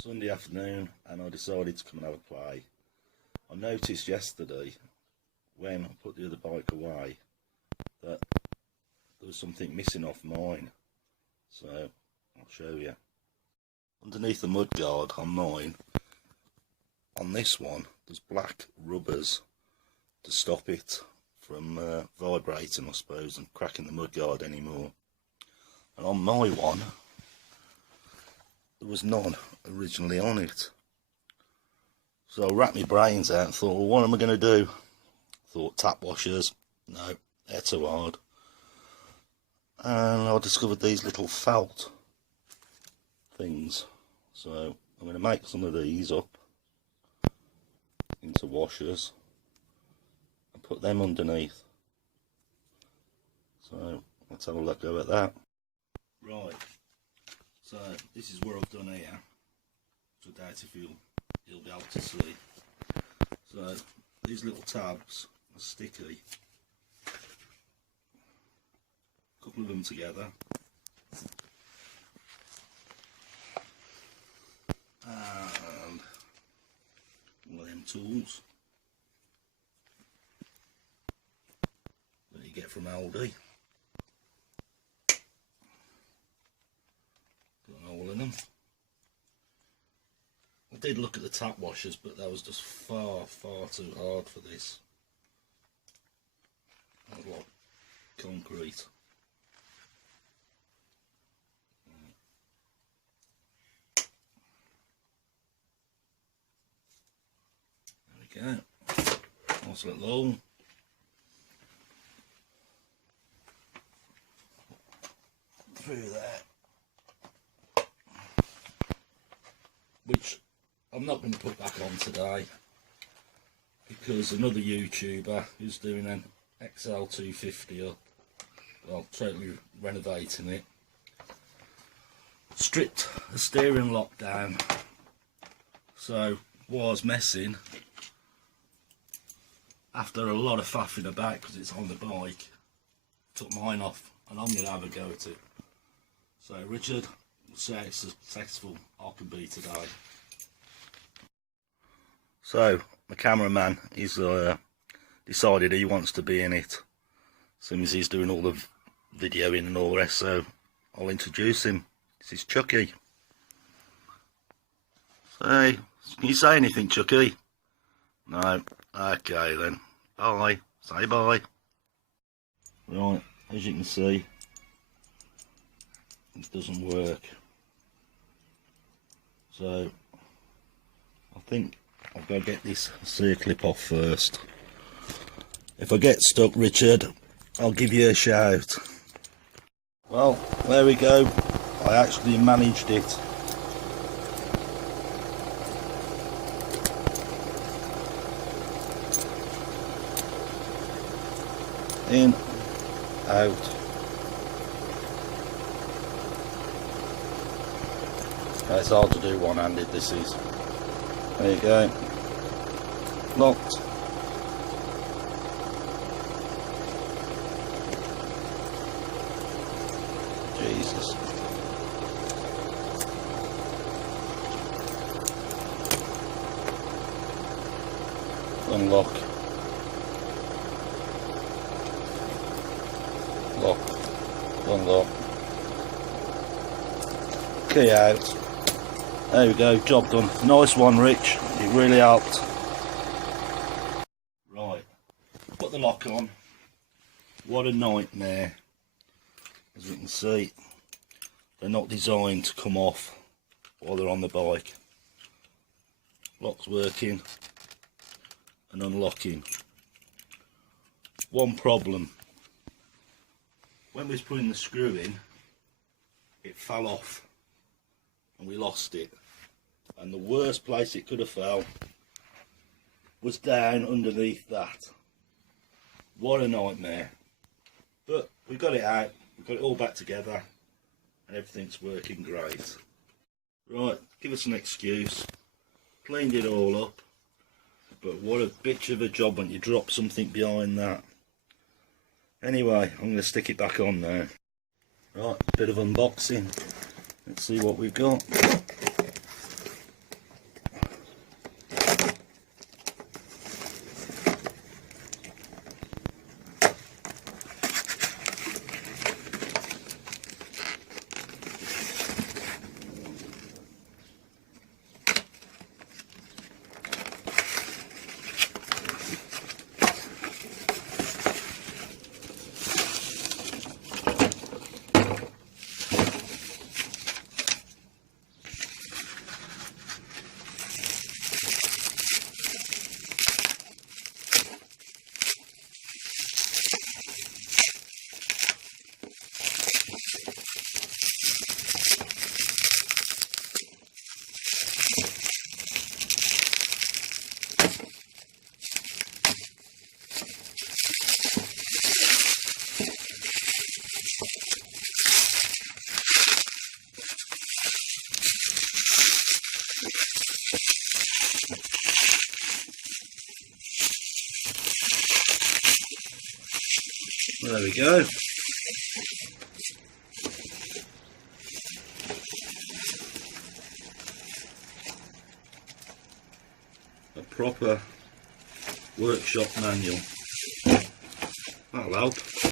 Sunday afternoon, and I decided to come and have a play. I noticed yesterday when I put the other bike away that there was something missing off mine, so I'll show you. Underneath the mudguard on mine, on this one, there's black rubbers to stop it from vibrating, I suppose, and cracking the mudguard anymore. And on my one, there was none originally on it. So I wrapped my brains out and thought, well, what am I going to do? Thought tap washers. No, they're too hard. And I discovered these little felt things. So I'm going to make some of these up into washers and put them underneath. So let's have a look at that. Right. So this is what I've done here. So I doubt if you'll be able to see. So these little tabs are sticky. A couple of them together. And one of them tools that you get from Aldi. All in them. I did look at the tap washers, but that was just far too hard for this. That was like concrete. There we go. Nice little hole. Through there. Which I'm not going to put back on today because another YouTuber who's doing an XL250 up, well, totally renovating it, stripped the steering lock down. So was messing after a lot of faffing about because it's on the bike. Took mine off and I'm going to have a go at it. So Richard, see how successful I can be today. So the cameraman, he's decided he wants to be in it as soon as he's doing all the videoing and all the rest, so I'll introduce him. This is Chucky. Say, can you say anything, Chucky? No? Okay then. Bye. Say bye. Right, as you can see, it doesn't work. So I think I'll go get this C-clip off first. If I get stuck, Richard, I'll give you a shout. Well, there we go. I actually managed it. In, out. It's hard to do one-handed, this is. There you go. Locked. Jesus. Unlock. Lock. Unlock. Key out. There we go, job done. Nice one, Rich. It really helped. Right, put the lock on. What a nightmare. As you can see, they're not designed to come off while they're on the bike. Lock's working and unlocking. One problem. When we was putting the screw in, it fell off. And we lost it, and the worst place it could have fell was down underneath that. What a nightmare. But we got it out, we got it all back together, and everything's working great. Right, give us an excuse. Cleaned it all up, but what a bitch of a job when you drop something behind that. Anyway, I'm going to stick it back on now. Right, bit of unboxing. Let's see what we've got. There we go. A proper workshop manual. That'll help.